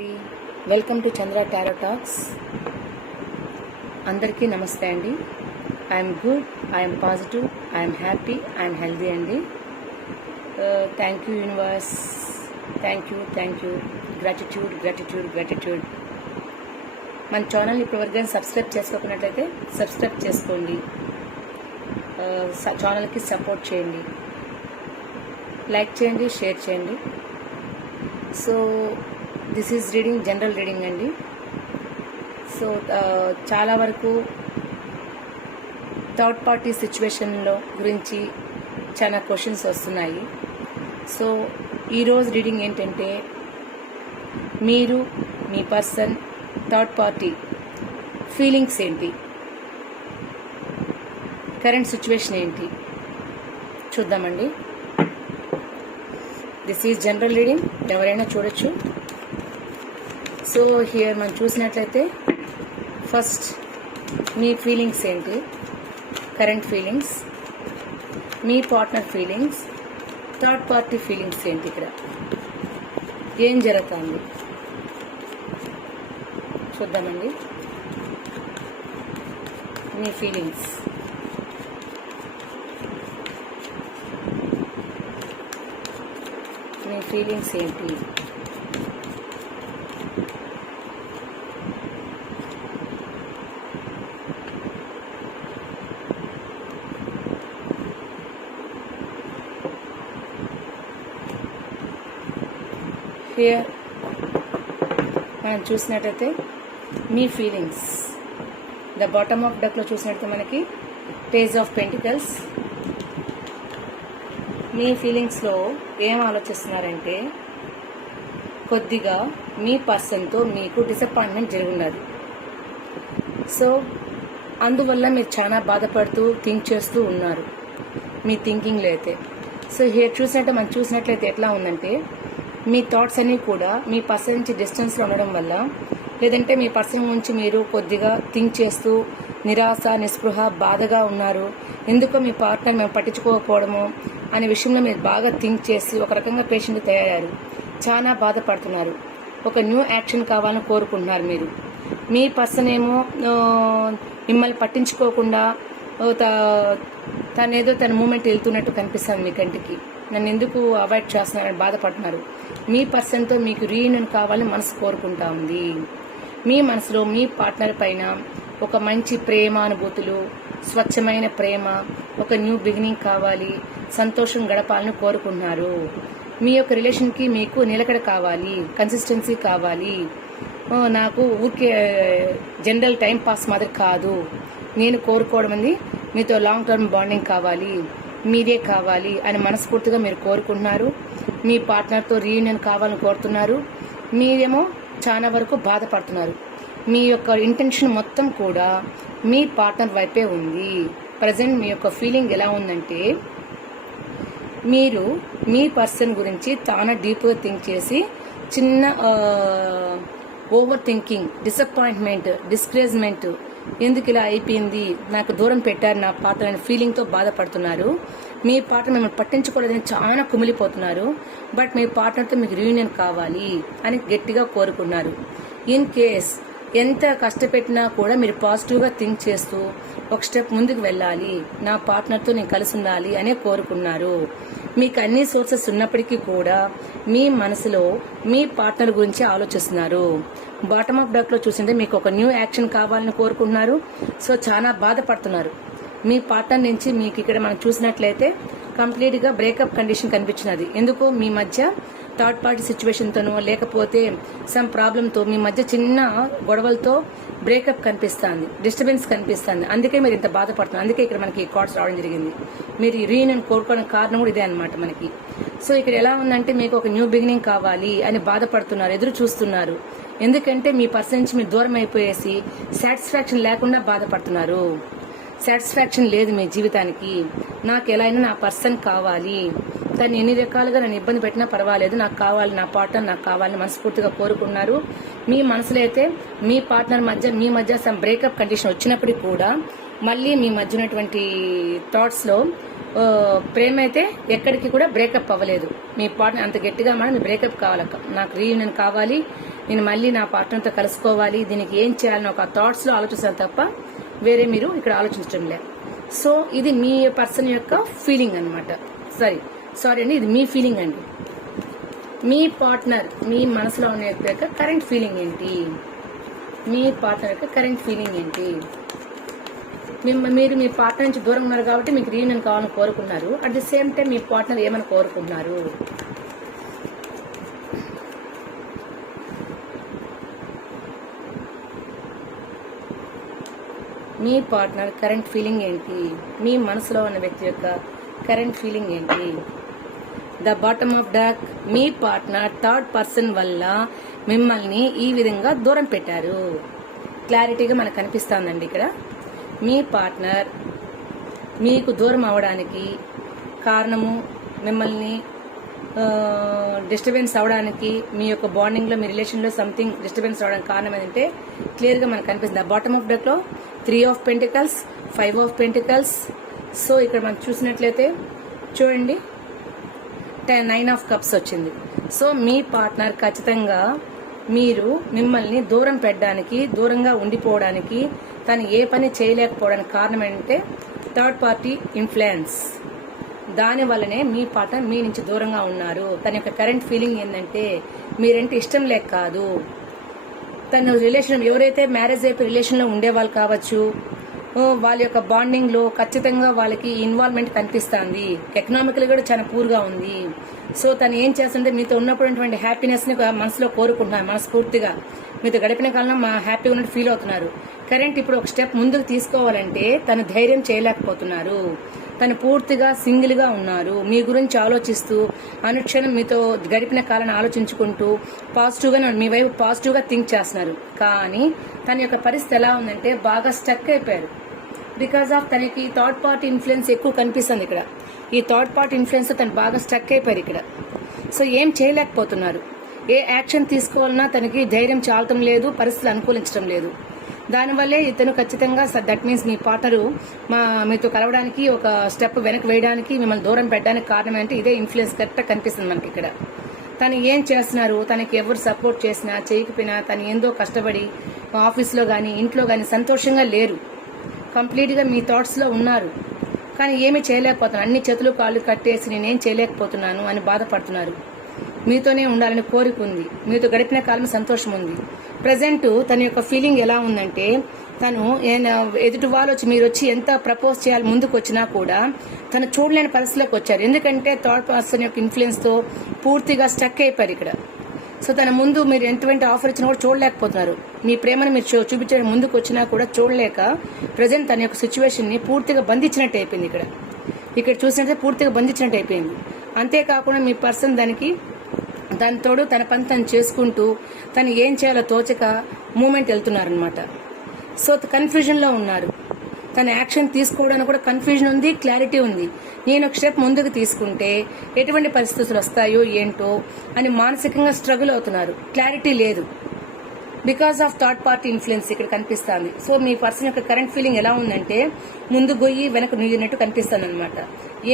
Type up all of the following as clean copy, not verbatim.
అండి, welcome to Chandra tarot talks. అందరికీ నమస్తే అండి. I'm good, I'm positive, I'm happy, I'm healthy అండి. Thank you universe, thank you, gratitude. మన ఛానల్ ఇప్పటివరకు సబ్స్క్రైబ్ చేసుకోకున్నట్లయితే సబ్స్క్రైబ్ చేసుకోండి. ఛానల్కి సపోర్ట్ చేయండి, లైక్ చేయండి, షేర్ చేయండి. So this is reading, general reading అండి. సో చాలా వరకు థర్డ్ పార్టీ సిచ్యువేషన్లో గురించి చాలా క్వశ్చన్స్ వస్తున్నాయి. సో ఈరోజు రీడింగ్ ఏంటంటే, మీరు, మీ పర్సన్, థర్డ్ పార్టీ ఫీలింగ్స్ ఏంటి, కరెంట్ సిచ్యువేషన్ ఏంటి చూద్దామండి. దిస్ ఈజ్ జనరల్ రీడింగ్, ఎవరైనా చూడొచ్చు. సో హియర్ మనం చూసినట్లయితే ఫస్ట్ మీ ఫీలింగ్స్ ఏంటి, కరెంట్ ఫీలింగ్స్, మీ partner feelings, third party feelings ఏంటి, ఇక్కడ ఏం జరుగుతుంది చూద్దామండి. మీ ఫీలింగ్స్, మీ ఫీలింగ్స్ ఏంటి, హియర్ మనం చూసినట్టయితే మీ ఫీలింగ్స్ ద బాటమ్ ఆఫ్ డక్లో చూసినట్టయితే మనకి పేజ్ ఆఫ్ పెంటికల్స్. మీ ఫీలింగ్స్లో ఏం ఆలోచిస్తున్నారంటే, కొద్దిగా మీ పర్సన్తో మీకు డిసప్పాయింట్మెంట్ జరిగినది. సో అందువల్ల మీరు చాలా బాధపడుతూ థింక్ చేస్తూ ఉన్నారు మీ థింకింగ్లో అయితే. సో హియర్ చూసినట్లయితే ఎట్లా ఉందంటే, మీ థాట్స్ అన్నీ కూడా మీ పర్సన్ నుంచి డిస్టెన్స్లో ఉండడం వల్ల, లేదంటే మీ పర్సన్ నుంచి మీరు కొద్దిగా థింక్ చేస్తూ నిరాశ, నిస్పృహ, బాధగా ఉన్నారు. ఎందుకో మీ పార్ట్నర్ మేము పట్టించుకోకపోవడము అనే విషయంలో మీరు బాగా థింక్ చేసి ఒక రకంగా పేషెంట్ తయారయ్యారు. చాలా బాధపడుతున్నారు. ఒక న్యూ యాక్షన్ కావాలని కోరుకుంటున్నారు మీరు. మీ పర్సన్ ఏమో మిమ్మల్ని పట్టించుకోకుండా తనేదో తన మూమెంట్ వెళ్తున్నట్టు కనిపిస్తుంది మీ కంటికి. నన్ను ఎందుకు అవాయిడ్ చేస్తున్నారని బాధపడుతున్నారు. మీ పర్సన్తో మీకు రీయూనియన్ కావాలని మనసు కోరుకుంటా ఉంది. మీ మనసులో మీ పార్ట్నర్ పైన ఒక మంచి ప్రేమానుభూతులు, స్వచ్ఛమైన ప్రేమ, ఒక న్యూ బిగినింగ్ కావాలి, సంతోషం గడపాలని కోరుకుంటున్నారు. మీ యొక్క రిలేషన్కి మీకు నిలకడ కావాలి, కన్సిస్టెన్సీ కావాలి. నాకు ఊరికే జనరల్ టైం పాస్ మాదిరి కాదు, నేను కోరుకోవడం ఉంది మీతో లాంగ్ టర్మ్ బాండింగ్ కావాలి, మీరే కావాలి అని మనస్ఫూర్తిగా మీరు కోరుకుంటున్నారు. మీ పార్ట్నర్తో రీయూనియన్ కావాలని కోరుతున్నారు. మీరేమో చాలా వరకు బాధపడుతున్నారు. మీ యొక్క ఇంటెన్షన్ మొత్తం కూడా మీ పార్ట్నర్ వైపే ఉంది. ప్రజెంట్ మీ యొక్క ఫీలింగ్ ఎలా ఉందంటే, మీరు మీ పర్సన్ గురించి చాలా డీప్గా థింక్ చేసి చిన్న ఓవర్ థింకింగ్, డిసప్పాయింట్మెంట్, డిస్కరేజ్మెంట్, ఎందుకు ఇలా అయిపోయింది, నాకు దూరం పెట్టారు నా పార్ట్నర్ అనే ఫీలింగ్తో బాధపడుతున్నారు. మీ పార్ట్నర్ మిమ్మల్ని పట్టించుకోలేదని చాలా కుమిలిపోతున్నారు. బట్ మీ పార్ట్నర్తో మీకు రీయూనియన్ కావాలి అని గట్టిగా కోరుకున్నారు. ఇన్ కేస్ ఎంత కష్టపెట్టినా కూడా మీరు పాజిటివ్గా థింక్ చేస్తూ ఒక స్టెప్ ముందుకు వెళ్ళాలి, నా పార్ట్నర్తో నేను కలిసి ఉండాలి అనే కోరుకున్నారు. మీకు అన్ని సోర్సెస్ ఉన్నప్పటికీ కూడా మీ మనసులో మీ పార్ట్నర్ గురించి ఆలోచిస్తున్నారు. బాటమ్ ఆఫ్ డక్లో చూసింటే మీకు ఒక న్యూ యాక్షన్ కావాలని కోరుకుంటున్నారు. సో చాలా బాధపడుతున్నారు. మీ పార్ట్నర్ నుంచి మీకు ఇక్కడ మనం చూసినట్లయితే కంప్లీట్గా బ్రేకప్ కండిషన్ కనిపించినది. ఎందుకో మీ మధ్య థర్డ్ పార్టీ సిచ్యువేషన్తోనో లేకపోతే సమ్ ప్రాబ్లంతో మీ మధ్య చిన్న గొడవలతో బ్రేకప్ కనిపిస్తుంది, డిస్టర్బెన్స్ కనిపిస్తుంది. అందుకే మీరు ఇంత బాధపడుతున్నారు. అందుకే ఇక్కడ మనకి కార్డ్స్ రావడం జరిగింది. మీరు రీయూనియన్ కోరుకోవడానికి కారణం కూడా ఇదే అనమాట మనకి. సో ఇక్కడ ఎలా ఉందంటే, మీకు ఒక న్యూ బిగినింగ్ కావాలి అని బాధపడుతున్నారు, ఎదురు చూస్తున్నారు. ఎందుకంటే మీ పర్సన్ నుంచి మీరు దూరం అయిపోయేసి సాటిస్ఫాక్షన్ లేకుండా బాధపడుతున్నారు. సాటిస్ఫాక్షన్ లేదు మీ జీవితానికి. నాకు ఎలా అయినా నా పర్సన్ కావాలి, తను ఎన్ని రకాలుగా నన్ను ఇబ్బంది పెట్టినా పర్వాలేదు, నాకు కావాలి, నా పార్ట్నర్ నాకు కావాలని మనస్ఫూర్తిగా కోరుకున్నారు. మీ మనసులో అయితే మీ పార్ట్నర్ మధ్య సమ్ బ్రేకప్ కండిషన్ వచ్చినప్పటికీ కూడా మళ్ళీ మీ మధ్య ఉన్నటువంటి థాట్స్లో ప్రేమ అయితే ఎక్కడికి కూడా బ్రేకప్ అవ్వలేదు. మీ పార్ట్నర్ అంత గట్టిగా మాట మీ బ్రేకప్ కావాలక్క, నాకు రీయూనియన్ కావాలి, నేను మళ్ళీ నా పార్ట్నర్తో కలుసుకోవాలి, దీనికి ఏం చేయాలని ఒక థాట్స్లో ఆలోచిస్తాను తప్ప వేరే మీరు ఇక్కడ ఆలోచించడం లేదు. సో ఇది మీ పర్సన్ యొక్క ఫీలింగ్ అనమాట. సారీ అండి, ఇది మీ ఫీలింగ్ అండి. మీ పార్ట్నర్ మీ మనసులో ఉన్న యొక్క కరెంట్ ఫీలింగ్ ఏంటి? మీ పార్ట్నర్ యొక్క కరెంట్ ఫీలింగ్ ఏంటి? మీరు మీ పార్ట్నర్ నుంచి దూరం ఉన్నారు కాబట్టి మీకు రీయూనియన్ కావాలని కోరుకున్నారు. At the same time me partner ఏమని కోరుకుంటున్నారు? మీ పార్ట్నర్ కరెంట్ ఫీలింగ్ ఏంటి? మీ మనసులో ఉన్న వ్యక్తి యొక్క కరెంట్ ఫీలింగ్ ఏంటి? The bottom of duck, me partner third person వల్ల మిమ్మల్ని ఈ విధంగా దూరం పెట్టారు. క్లారిటీగా మనకు కనిపిస్తుందండి ఇక్కడ. మీ పార్ట్నర్ మీకు దూరం అవడానికి కారణము, మిమ్మల్ని డిస్టర్బెన్స్ అవడానికి, మీ యొక్క బాండింగ్లో మీ రిలేషన్లో సంథింగ్ డిస్టర్బెన్స్ అవడానికి కారణం ఏంటంటే క్లియర్గా మనకు కనిపిస్తుంది. బాటమ్ ఆఫ్ డక్లో 3 of pentacles, 5 of pentacles. So ఇక్కడ మనం చూసినట్లయితే చూడండి 9 ఆఫ్ కప్స్ వచ్చింది. సో మీ పార్ట్నర్ ఖచ్చితంగా మిమ్మల్ని దూరం పెట్టడానికి, దూరంగా ఉండిపోవడానికి, తను ఏ పని చేయలేకపోవడానికి కారణం ఏంటంటే థర్డ్ పార్టీ ఇన్ఫ్లుయెన్స్. దాని వల్లనే మీ పార్ట్నర్ మీ నుంచి దూరంగా ఉన్నారు. తన యొక్క కరెంట్ ఫీలింగ్ ఏంటంటే మీరంటే ఇష్టం లేక కాదు, తను రిలేషన్ ఎవరైతే మ్యారేజ్ అయిపోయి రిలేషన్లో ఉండేవాళ్ళు కావచ్చు, వాళ్ళ యొక్క బాండింగ్ లో ఖచ్చితంగా వాళ్ళకి ఇన్వాల్వ్మెంట్ కనిపిస్తుంది. ఎకనామికల్ కూడా చాలా పూర్గా ఉంది. సో తను ఏం చేస్తుంటే మీతో ఉన్నప్పుడు హ్యాపీనెస్ ని మనసులో కోరుకుంటున్నారు, మనస్ఫూర్తిగా మీతో గడిపిన కాలంలో మా హ్యాపీగా ఉన్నట్టు ఫీల్ అవుతున్నారు. కరెంట్ ఇప్పుడు ఒక స్టెప్ ముందుకు తీసుకోవాలంటే తను ధైర్యం చేయలేకపోతున్నారు. తను పూర్తిగా సింగిల్ గా ఉన్నారు. మీ గురించి ఆలోచిస్తూ అనుక్షణం మీతో గడిపిన కాలాన్ని ఆలోచించుకుంటూ పాజిటివ్ గా మీ వైపు పాజిటివ్ గా థింక్ చేస్తున్నారు. కానీ తన యొక్క పరిస్థితి ఎలా ఉందంటే బాగా స్టక్ అయిపోయారు. బికాస్ ఆఫ్ తనకి థర్డ్ పార్టీ ఇన్ఫ్లుయెన్స్ ఎక్కువ కనిపిస్తుంది ఇక్కడ. ఈ థర్డ్ పార్టీ ఇన్ఫ్లుయెన్స్ తను బాగా స్టక్ అయిపోయారు ఇక్కడ. సో ఏం చేయలేకపోతున్నారు. ఏ యాక్షన్ తీసుకోవాలన్నా తనకి ధైర్యం చాలటం లేదు, పరిస్థితులు అనుకూలించడం లేదు. దానివల్లే ఇతను ఖచ్చితంగా దట్ మీన్స్ మీ పార్ట్నరు మీతో కలవడానికి ఒక స్టెప్ వెనక్కి వేయడానికి, మిమ్మల్ని దూరం పెట్టడానికి కారణం అంటే ఇదే ఇన్ఫ్లుయెన్స్ కరెక్ట్గా కనిపిస్తుంది మనకి ఇక్కడ. తను ఏం చేస్తున్నారు, తనకి ఎవరు సపోర్ట్ చేసినా చేయకపోయినా తను ఏందో కష్టపడి ఆఫీస్లో కానీ ఇంట్లో కానీ సంతోషంగా లేరు. కంప్లీట్గా మీ థాట్స్లో ఉన్నారు. కానీ ఏమీ చేయలేకపోతున్నారు. అన్ని చేతులు కాళ్ళు కట్టేసి నేనేం చేయలేకపోతున్నాను అని బాధపడుతున్నారు. మీతోనే ఉండాలని కోరిక ఉంది. మీతో గడిపిన కాలం సంతోషం ఉంది. ప్రజెంట్ తన యొక్క ఫీలింగ్ ఎలా ఉందంటే తను ఎదుటి వాళ్ళు వచ్చి మీరు వచ్చి ఎంత ప్రపోజ్ చేయాలి ముందుకు వచ్చినా కూడా తను చూడలేని పరిస్థితిలోకి వచ్చారు. ఎందుకంటే థర్డ్ పర్సన్ యొక్క ఇన్ఫ్లుయెన్స్ తో పూర్తిగా స్టక్ అయిపోయారు ఇక్కడ. సో తన ముందు మీరు ఎంతవంటి ఆఫర్ ఇచ్చినా కూడా చూడలేకపోతున్నారు. మీ ప్రేమను మీరు చూపించడానికి ముందుకు వచ్చినా కూడా చూడలేక ప్రజెంట్ తన యొక్క సిచ్యువేషన్ ని పూర్తిగా బంధించినట్టు అయిపోయింది. ఇక్కడ చూసినట్టే పూర్తిగా బంధించినట్టు అయిపోయింది. అంతేకాకుండా మీ పర్సన్ దాని తోడు తన పని తను చేసుకుంటూ తను ఏం చేయాలో తోచక మూమెంట్ వెళ్తున్నారనమాట. సో కన్ఫ్యూజన్ లో ఉన్నారు. తన యాక్షన్ తీసుకోవడానికి కూడా కన్ఫ్యూజన్ ఉంది, క్లారిటీ ఉంది. నేను ఒక స్టెప్ ముందుకు తీసుకుంటే ఎటువంటి పరిస్థితులు వస్తాయో ఏంటో అని మానసికంగా స్ట్రగుల్ అవుతున్నారు. క్లారిటీ లేదు. Because of third party influence ఇక్కడ కనిపిస్తుంది. సో మీ పర్సన్ యొక్క కరెంట్ ఫీలింగ్ ఎలా ఉందంటే ముందు గొయ్యి వెనక నుయ్యినట్టు కనిపిస్తుంది అనమాట.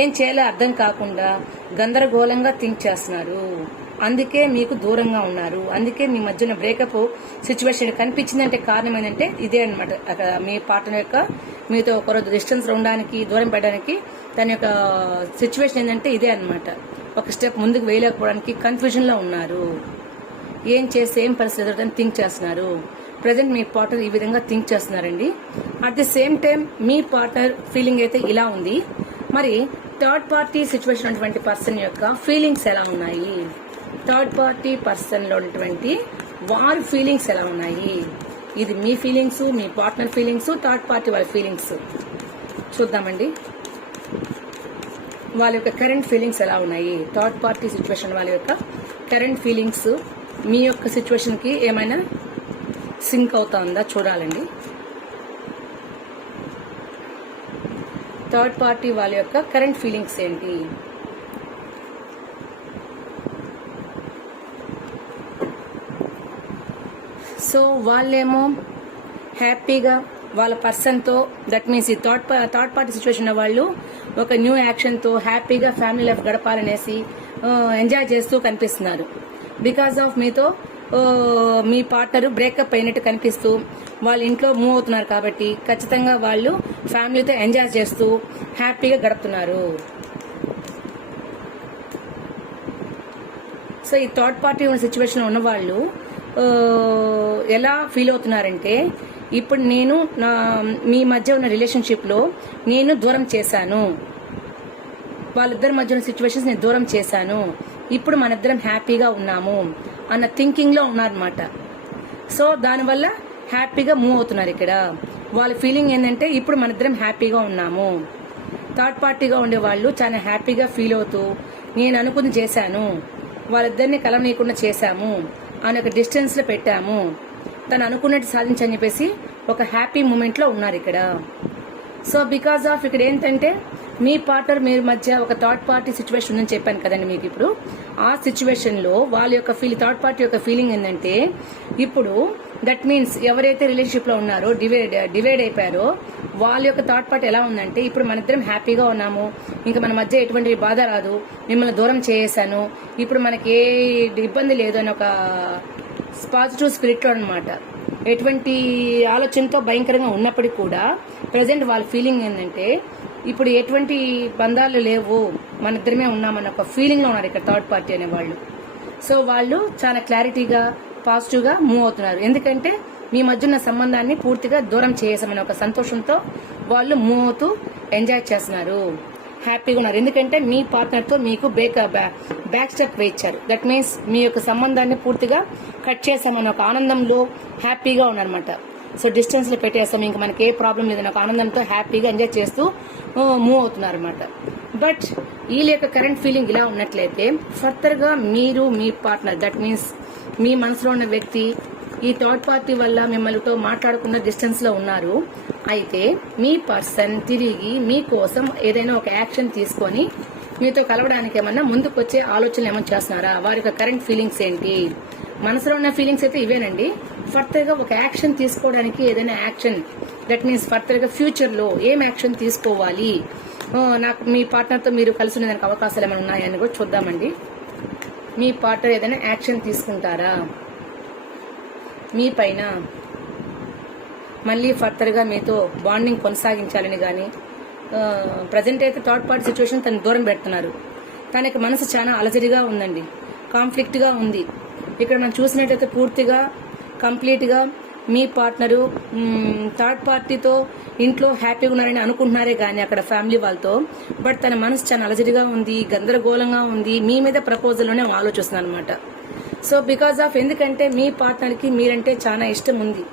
ఏం చేయాలో అర్థం కాకుండా గందరగోళంగా థింక్ చేస్తున్నారు. అందుకే మీకు దూరంగా ఉన్నారు. అందుకే మీ మధ్యన బ్రేకప్ సిచ్యువేషన్ కనిపించిందంటే కారణం ఏంటంటే ఇదే అనమాట. మీ పార్ట్నర్ యొక్క మీతో ఒకరోజు డిస్టెన్స్ ఉండడానికి, దూరం పెట్టడానికి తన యొక్క సిచ్యువేషన్ ఏంటంటే ఇదే అనమాట. ఒక స్టెప్ ముందుకు వేయలేకపోవడానికి కన్ఫ్యూజన్ లో ఉన్నారు. ఏం చేస్తే ఏం పరిస్థితి ఎదురుదని థింక్ చేస్తున్నారు. ప్రజెంట్ మీ పార్ట్నర్ ఈ విధంగా థింక్ చేస్తున్నారండి. At the same time me partner feeling అయితే ఇలా ఉంది. మరి థర్డ్ పార్టీ సిచ్యువేషన్ ఉన్నటువంటి పర్సన్ యొక్క ఫీలింగ్స్ ఎలా ఉన్నాయి, థర్డ్ పార్టీ పర్సన్ లో ఉన్నటువంటి వారి ఫీలింగ్స్ ఎలా ఉన్నాయి, ఇది మీ ఫీలింగ్స్, మీ పార్ట్నర్ ఫీలింగ్స్, థర్డ్ పార్టీ వాళ్ళ ఫీలింగ్స్ చూద్దామండి. వాళ్ళ యొక్క కరెంట్ ఫీలింగ్స్ ఎలా ఉన్నాయి, థర్డ్ పార్టీ సిచ్యువేషన్ వాళ్ళ యొక్క కరెంట్ ఫీలింగ్స్ మీ యొక్క సిచ్యువేషన్ కి ఏమైనా సింక్ అవుతుందా చూడాలండి. థర్డ్ పార్టీ వాళ్ళ యొక్క కరెంట్ ఫీలింగ్స్ ఏంటి? సో వాళ్ళేమో హ్యాపీగా వాళ్ళ పర్సన్తో, దట్ మీన్స్ ఈ థర్డ్ పార్టీ సిచ్యువేషన్ ఉన్న వాళ్ళు ఒక న్యూ యాక్షన్తో హ్యాపీగా ఫ్యామిలీ లైఫ్ గడపాలనేసి ఎంజాయ్ చేస్తూ కనిపిస్తున్నారు. బికాస్ ఆఫ్ మీతో మీ పార్ట్నర్ బ్రేకప్ అయినట్టు కనిపిస్తూ వాళ్ళ ఇంట్లో మూవ్ అవుతున్నారు కాబట్టి ఖచ్చితంగా వాళ్ళు ఫ్యామిలీతో ఎంజాయ్ చేస్తూ హ్యాపీగా గడుపుతున్నారు. సో ఈ థర్డ్ పార్టీ ఉన్న సిచ్యువేషన్లో ఉన్న వాళ్ళు ఎలా ఫీల్ అవుతున్నారంటే, ఇప్పుడు నేను మీ మధ్య ఉన్న రిలేషన్షిప్లో నేను దూరం చేశాను, వాళ్ళిద్దరి మధ్య ఉన్న సిచ్యువేషన్స్ నేను దూరం చేశాను, ఇప్పుడు మన ఇద్దరం హ్యాపీగా ఉన్నాము అన్న థింకింగ్లో ఉన్నారనమాట. సో దానివల్ల హ్యాపీగా మూవ్ అవుతున్నారు. ఇక్కడ వాళ్ళ ఫీలింగ్ ఏంటంటే ఇప్పుడు మన ఇద్దరం హ్యాపీగా ఉన్నాము. థర్డ్ పార్టీగా ఉండే వాళ్ళు చాలా హ్యాపీగా ఫీల్ అవుతూ నేను అనుకుని చేశాను, వాళ్ళిద్దరిని కలవనీయకుండా చేశాము అని ఒక డిస్టెన్స్ లో పెట్టాము, తను అనుకున్నట్టు సాధించని చెప్పేసి ఒక హ్యాపీ మూమెంట్ లో ఉన్నారు ఇక్కడ. సో బికాస్ ఆఫ్ ఇక్కడ ఏంటంటే మీ పార్ట్నర్ మీరు మధ్య ఒక థర్డ్ పార్టీ సిచ్యువేషన్ ఉందని చెప్పాను కదండి మీకు. ఇప్పుడు ఆ సిచ్యువేషన్ లో వాళ్ళ యొక్క థర్డ్ పార్టీ యొక్క ఫీలింగ్ ఏంటంటే, ఇప్పుడు దట్ మీన్స్ ఎవరైతే రిలేషన్షిప్ లో ఉన్నారో డివైడ్ అయిపోయారో వాళ్ళ యొక్క థర్డ్ పార్టీ ఎలా ఉందంటే, ఇప్పుడు మన ఇద్దరం హ్యాపీగా ఉన్నాము, ఇంకా మన మధ్య ఎటువంటి బాధ రాదు, మిమ్మల్ని దూరం చేసేసాను, ఇప్పుడు మనకి ఏ ఇబ్బంది లేదు అని ఒక పాజిటివ్ స్పిరిట్ లో అనమాట. ఎటువంటి ఆలోచనతో భయంకరంగా ఉన్నప్పటికీ కూడా ప్రజెంట్ వాళ్ళ ఫీలింగ్ ఏంటంటే, ఇప్పుడు ఎటువంటి బంధాలు లేవు, మన ఇద్దరమే ఉన్నామన్న ఒక ఫీలింగ్ లో ఉన్నారు ఇక్కడ థర్డ్ పార్టీ అనే వాళ్ళు. సో వాళ్ళు చాలా క్లారిటీగా పాజిటివ్ గా మూవ్ అవుతున్నారు. ఎందుకంటే మీ మధ్య ఉన్న సంబంధాన్ని పూర్తిగా దూరం చేసామని ఒక సంతోషంతో వాళ్ళు మూవ్ అవుతూ ఎంజాయ్ చేస్తున్నారు, హ్యాపీగా ఉన్నారు. ఎందుకంటే మీ పార్ట్నర్ తో మీకు బ్యాక్ స్టెప్ వేయించారు. దట్ మీన్స్ మీ యొక్క సంబంధాన్ని పూర్తిగా కట్ చేసామని ఒక ఆనందంలో హ్యాపీగా ఉన్నారన్నమాట. సో డిస్టెన్స్ లో పెట్టేస్తాం, ఇంకా మనకి ఏ ప్రాబ్లం లేదని ఒక ఆనందంతో హ్యాపీగా ఎంజాయ్ చేస్తూ మూవ్ అవుతున్నారు అనమాట. బట్ వీళ్ళ యొక్క కరెంట్ ఫీలింగ్ ఇలా ఉన్నట్లయితే ఫర్దర్ గా మీరు మీ పార్ట్నర్, దట్ మీన్స్ మీ మనసులో ఉన్న వ్యక్తి ఈ థర్డ్ పార్టీ వల్ల మిమ్మల్నితో మాట్లాడకుండా డిస్టెన్స్ లో ఉన్నారు. అయితే మీ పర్సన్ తిరిగి మీకోసం ఏదైనా ఒక యాక్షన్ తీసుకొని మీతో కలవడానికి ఏమన్నా ముందుకు వచ్చే ఆలోచనలు ఏమైనా చేస్తున్నారా? వారి యొక్క కరెంట్ ఫీలింగ్స్ ఏంటి? మనసులో ఉన్న ఫీలింగ్స్ అయితే ఇవేనండి. ఫర్దర్ గా ఒక యాక్షన్ తీసుకోవడానికి ఏదైనా యాక్షన్, దట్ మీన్స్ ఫర్దర్ గా ఫ్యూచర్ లో ఏం యాక్షన్ తీసుకోవాలి, నాకు మీ పార్ట్నర్ తో మీరు కలిసి ఉండడానికి అవకాశాలు ఏమైనా ఉన్నాయని కూడా చూద్దామండి. మీ పార్ట్నర్ ఏదైనా యాక్షన్ తీసుకుంటారా మీ పైన, మళ్ళీ ఫర్దర్ గా మీతో బాండింగ్ కొనసాగించాలని గాని? ప్రజెంట్ అయితే థర్డ్ పార్టీ సిచ్యువేషన్ తను దూరం పెడుతున్నారు. తనకి మనసు చాలా అలజడిగా ఉందండి, కాన్ఫ్లిక్ట్ గా ఉంది. ఇక్కడ మనం చూసినట్టయితే పూర్తిగా కంప్లీట్ గా మీ పార్ట్నరు థర్డ్ పార్టీతో ఇంట్లో హ్యాపీగా ఉన్నారని అనుకుంటున్నారే గానీ అక్కడ ఫ్యామిలీ వాళ్ళతో, బట్ తన మనసు చాలా అలజడిగా ఉంది, గందరగోళంగా ఉంది, మీ మీద ప్రపోజల్ లోనే ఆలోచిస్తున్నారు అనమాట. సో బికాస్ ఆఫ్ ఎందుకంటే మీ పార్ట్నర్ కి మీరంటే చాలా ఇష్టం ఉంది,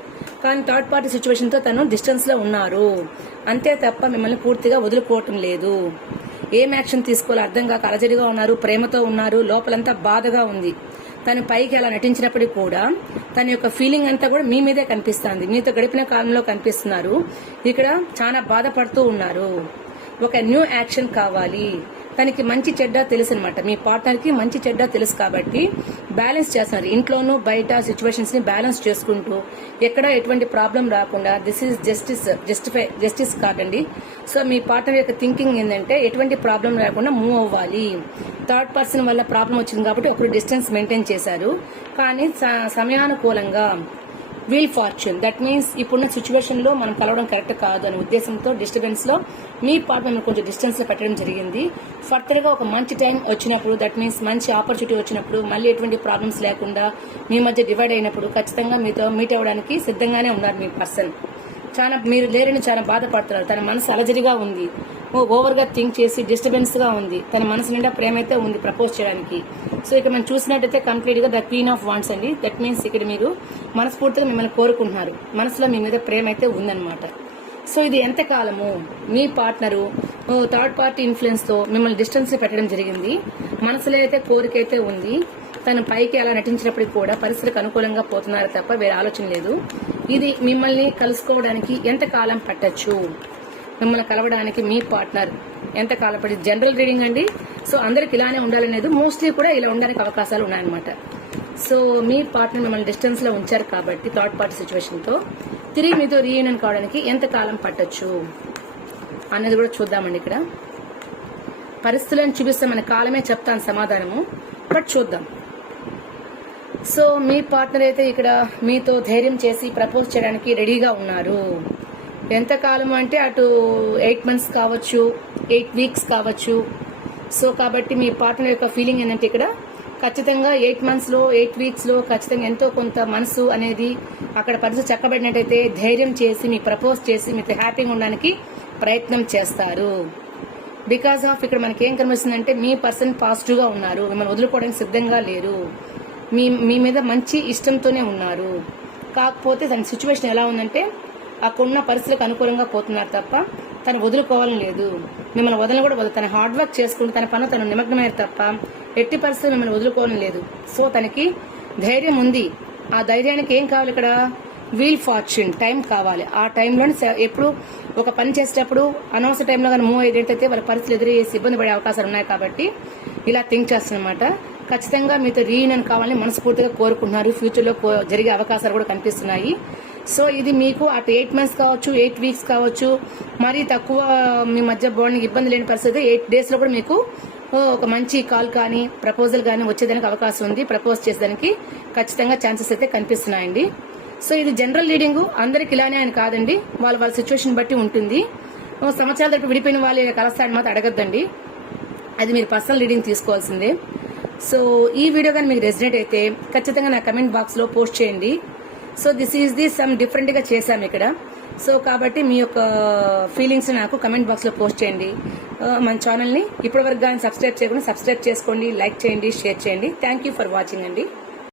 కానీ థర్డ్ పార్టీ సిచ్యువేషన్ తో తను డిస్టెన్స్ లో ఉన్నారు, అంతే తప్ప మిమ్మల్ని పూర్తిగా వదులుకోవటం లేదు. ఏం యాక్షన్ తీసుకోవాలో అర్థం కాక అలజడిగా ఉన్నారు, ప్రేమతో ఉన్నారు, లోపలంతా బాధగా ఉంది. తను పైకి అలా నటించినప్పటికీ కూడా తన యొక్క ఫీలింగ్ అంతా కూడా మీ మీదే కనిపిస్తుంది, మీతో గడిపిన కాలంలో కనిపిస్తున్నారు. ఇక్కడ చాలా బాధపడుతూ ఉన్నారు. ఒక న్యూ యాక్షన్ కావాలి. తనకి మంచి చెడ్డ తెలుసు అనమాట, మీ పార్ట్నర్ కి మంచి చెడ్డ తెలుసు కాబట్టి బ్యాలెన్స్ చేస్తున్నారు. ఇంట్లోనూ బయట సిచ్యువేషన్స్ ని బ్యాలెన్స్ చేసుకుంటూ ఎక్కడ ఎటువంటి ప్రాబ్లం రాకుండా, దిస్ ఈజ్ జస్టిస్ కాదండి. సో మీ పార్ట్నర్ యొక్క థింకింగ్ ఏంటంటే ఎటువంటి ప్రాబ్లం రాకుండా మూవ్ అవ్వాలి. థర్డ్ పర్సన్ వల్ల ప్రాబ్లం వచ్చింది కాబట్టి ఒకరు డిస్టెన్స్ మెయింటైన్ చేశారు, కానీ సమయానుకూలంగా వీల్ ఫార్చ్యూన్, దట్ మీన్స్ ఇప్పుడున్న సిచ్యువేషన్ లో మనం కలవడం కరెక్ట్ కాదు అనే ఉద్దేశంతో డిస్టర్బెన్స్ లో మీ పార్ట్నర్ కొంచెం డిస్టెన్స్ లో పెట్టడం జరిగింది. ఫర్దర్ గా ఒక మంచి టైం వచ్చినప్పుడు, దట్ మీన్స్ మంచి ఆపర్చునిటీ వచ్చినప్పుడు, మళ్ళీ ఎటువంటి ప్రాబ్లమ్స్ లేకుండా మీ మధ్య డివైడ్ అయినప్పుడు ఖచ్చితంగా మీతో మీట్ అవ్వడానికి సిద్ధంగానే ఉన్నారు మీ పర్సన్. చాలా మీరు లేరని చాలా బాధపడుతున్నారు. తన మనసు అలజడిగా ఉంది, ఓవర్ గా థింక్ చేసి డిస్టర్బెన్స్ గా ఉంది. తన మనసు నిండా ప్రేమ అయితే ఉంది ప్రపోజ్ చేయడానికి. సో ఇక్కడ మనం చూసినట్టయితే కంప్లీట్ గా ద క్వీన్ ఆఫ్ వాండ్స్ అండి. దట్ మీన్స్ ఇక్కడ మీరు మనస్ఫూర్తిగా మిమ్మల్ని కోరుకుంటున్నారు, మనసులో మీ మీద ప్రేమ అయితే ఉందన్నమాట. సో ఇది ఎంతకాలము మీ పార్ట్నరు థర్డ్ పార్టీ ఇన్ఫ్లుయెన్స్ తో మిమ్మల్ని డిస్టెన్స్ పెట్టడం జరిగింది. మనసులో అయితే కోరిక అయితే ఉంది. తను పైకి అలా నటించినప్పటికీ కూడా పరిస్థితికి అనుకూలంగా పోతున్నారు తప్ప వేరే ఆలోచన లేదు. ఇది మిమ్మల్ని కలుసుకోవడానికి ఎంతకాలం పట్టచ్చు, మిమ్మల్ని కలవడానికి మీ పార్ట్నర్ ఎంతకాలం పడి, జనరల్ రీడింగ్ అండి. సో అందరికి ఇలానే ఉండాలనేది, మోస్ట్లీ కూడా ఇలా ఉండడానికి అవకాశాలు ఉన్నాయన్నమాట. సో మీ పార్ట్నర్ మిమ్మల్ని డిస్టెన్స్ లో ఉంచారు కాబట్టి థర్డ్ పార్టీ సిచ్యువేషన్ తో తిరిగి మీతో రీయూనియన్ కావడానికి ఎంత కాలం పట్టొచ్చు అన్నది కూడా చూద్దామండి. ఇక్కడ పరిస్థితులను చూపిస్తే మన కాలమే చెప్తాను సమాధానము, బట్ చూద్దాం. సో మీ పార్ట్నర్ అయితే ఇక్కడ మీతో ధైర్యం చేసి ప్రపోజ్ చేయడానికి రెడీగా ఉన్నారు. ఎంతకాలం అంటే అటు 8 months కావచ్చు, 8 weeks కావచ్చు. సో కాబట్టి మీ పార్ట్నర్ యొక్క ఫీలింగ్ ఏంటంటే ఇక్కడ ఖచ్చితంగా 8 months లో 8 weeks లో ఖచ్చితంగా ఎంతో కొంత మనసు అనేది అక్కడ పరిస్థితి చక్కబడినట్టయితే ధైర్యం చేసి మీ ప్రపోజ్ చేసి మీతో హ్యాపీగా ఉండడానికి ప్రయత్నం చేస్తారు. బికాస్ ఆఫ్ ఇక్కడ మనకి ఏం కనిపిస్తుందంటే మీ పర్సన్ పాజిటివ్ గా ఉన్నారు, మిమ్మల్ని వదులుకోవడానికి సిద్ధంగా లేరు, మీ మీద మంచి ఇష్టంతోనే ఉన్నారు. కాకపోతే తన సిచ్యువేషన్ ఎలా ఉందంటే అక్కడున్న పరిస్థితులకు అనుకూలంగా పోతున్నారు తప్ప తను వదులుకోవాలని లేదు. మిమ్మల్ని వదలని కూడా తన హార్డ్ వర్క్ చేసుకుంటూ తన పనులు తను నిమగ్నమయ్యారు తప్ప ఎట్టి పరిస్థితులు మిమ్మల్ని వదులుకోవాలని లేదు. సో తనకి ధైర్యం ఉంది. ఆ ధైర్యానికి ఏం కావాలి ఇక్కడ? వీల్ ఫార్చ్యూన్, టైం కావాలి. ఆ టైంలోనే ఎప్పుడు ఒక పని చేసేటప్పుడు అనవసర టైంలో కానీ మూవ్ అయ్యేటైతే వాళ్ళ పరిస్థితులు ఎదురయ్యేసి ఇబ్బంది పడే అవకాశాలు ఉన్నాయి. కాబట్టి ఇలా థింక్ చేస్తున్నమాట. ఖచ్చితంగా మీతో రీయూనియన్ కావాలని మనస్ఫూర్తిగా కోరుకుంటున్నారు. ఫ్యూచర్ లో జరిగే అవకాశాలు కూడా కనిపిస్తున్నాయి. సో ఇది మీకు అటు 8 months కావచ్చు, 8 weeks కావచ్చు, మరీ తక్కువ మీ మధ్య బాండింగ్ ఇబ్బంది లేని పరిస్థితి 8 days లో కూడా మీకు ఒక మంచి కాల్ కానీ ప్రపోజల్ కానీ వచ్చేదానికి అవకాశం ఉంది. ప్రపోజ్ చేసేదానికి ఖచ్చితంగా ఛాన్సెస్ అయితే కనిపిస్తున్నాయండి. సో ఇది జనరల్ రీడింగ్, అందరికి ఇలానే అని కాదండి, వాళ్ళ సిచ్యువేషన్ బట్టి ఉంటుంది. సంవత్సరాల తరపు విడిపోయిన వాళ్ళు కలుస్తారని మాత్రం అడగద్దండి, అది మీరు పర్సనల్ రీడింగ్ తీసుకోవాల్సిందే. సో ఈ వీడియో కానీ మీకు రెసినేట్ అయితే ఖచ్చితంగా నా కమెంట్ బాక్స్ లో పోస్ట్ చేయండి. So this is the some different గా చేశాము ఇక్కడ. సో కాబట్టి మీ యొక్క ఫీలింగ్స్ నాకు కమెంట్ బాక్స్ లో పోస్ట్ చేయండి. మన ఛానల్ ని ఇప్పటివరకు కానీ సబ్స్క్రైబ్ చేయకుండా సబ్స్క్రైబ్ చేసుకోండి, లైక్ చేయండి, షేర్ చేయండి. థ్యాంక్ యూ ఫర్ వాచింగ్ అండి.